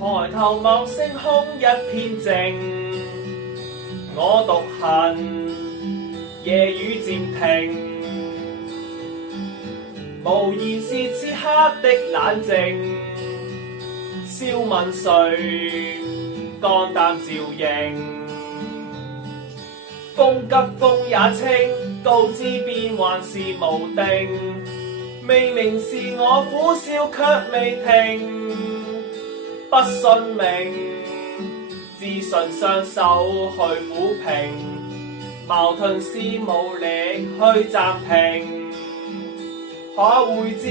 抬頭望星空一片靜，我獨行，夜雨漸停。無言是此刻的冷靜，笑問誰，肝膽照應。風急風也清，告知變幻是無定。明明是我苦笑卻未停，不信命，自信雙手去撫平，矛盾是無力去暫停。可會知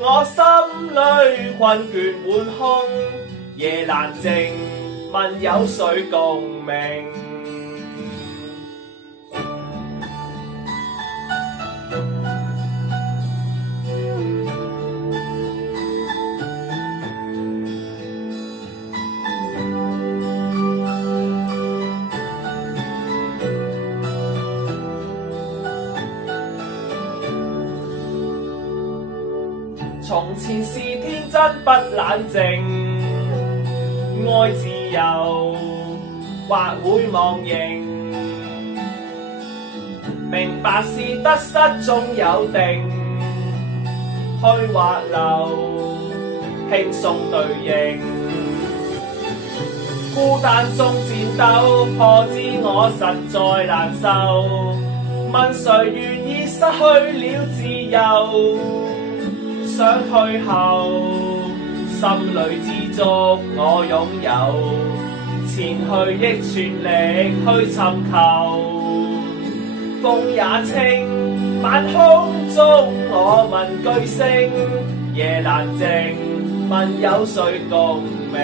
我心裏困倦滿空，夜闌靜，問有誰共鳴？從前是天真不冷靜，愛自由或會忘形，明白是得失總有定，去或留輕鬆對應。孤單中戰鬥，破知我實在難受，問誰願意失去了自由？想退後，心裏知足我擁有，前去亦全力去尋求。風也清，晚空中我問句星，夜闌靜，問有誰共鳴？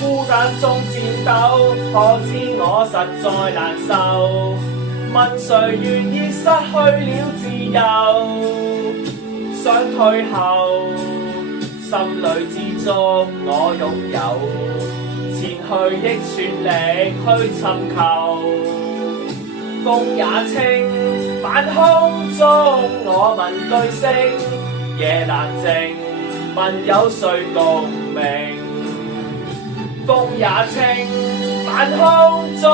孤單中戰鬥，可知我實在難受。問誰願意失去了自由？想退後，心裏知足我擁有，前去亦全力去尋求。風也清，晚空中我問句星，夜闌靜，問有誰共鳴？風也清，晚空中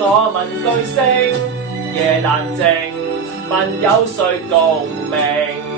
我問句星，夜闌靜，問有誰共鳴？